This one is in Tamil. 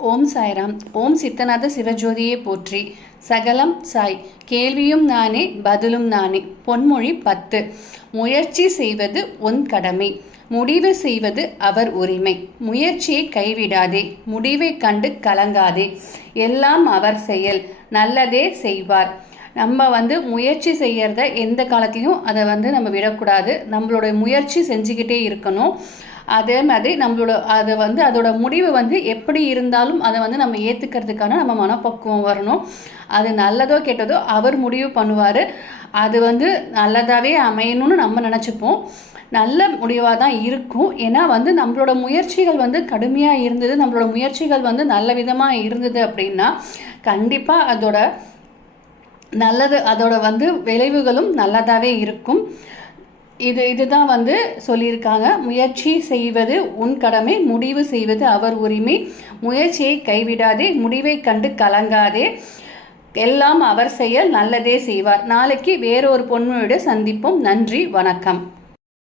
ஓம் சாய்ராம். ஓம் சித்தநாத சிவஜோதியை போற்றி. சகலம் சாய். கேள்வியும் நானே பதிலும் நானே. பொன்மொழி பத்து. முயற்சி செய்வது உன் கடமை. முடிவு செய்வது அவர் உரிமை. முயற்சியை கைவிடாதே. முடிவை கண்டு கலங்காதே. எல்லாம் அவர் செயல். நல்லதே செய்வார். நம்ம வந்து முயற்சி செய்யறத எந்த காலத்தையும் அதை வந்து நம்ம விடக்கூடாது. நம்மளுடைய முயற்சி செஞ்சுக்கிட்டே இருக்கணும். அதே மாதிரி நம்மளோட அதை வந்து அதோட முடிவு வந்து எப்படி இருந்தாலும் அதை வந்து நம்ம ஏற்றுக்கிறதுக்கான நம்ம மனப்பக்குவம் வரணும். அது நல்லதோ கெட்டதோ அவர் முடிவு பண்ணுவார். அது வந்து நல்லதாகவே அமையணும்னு நம்ம நினச்சிப்போம். நல்ல முடிவாக தான் இருக்கும். ஏன்னா வந்து நம்மளோட முயற்சிகள் வந்து கடுமையாக இருந்தது. நம்மளோட முயற்சிகள் வந்து நல்ல விதமாக இருந்தது அப்படின்னா கண்டிப்பாக அதோட நல்லது அதோட வந்து விளைவுகளும் நல்லதாகவே இருக்கும். இது இதுதான் வந்து சொல்லியிருக்காங்க. முயற்சி செய்வது உன் கடமை முடிவு செய்வது அவர் உரிமை. முயற்சியை கைவிடாதே முடிவை கண்டு கலங்காதே. எல்லாம் அவர் செயல் நல்லதே செய்வார். நாளைக்கு வேறொரு பொண்ணோடு சந்திப்போம். நன்றி வணக்கம்.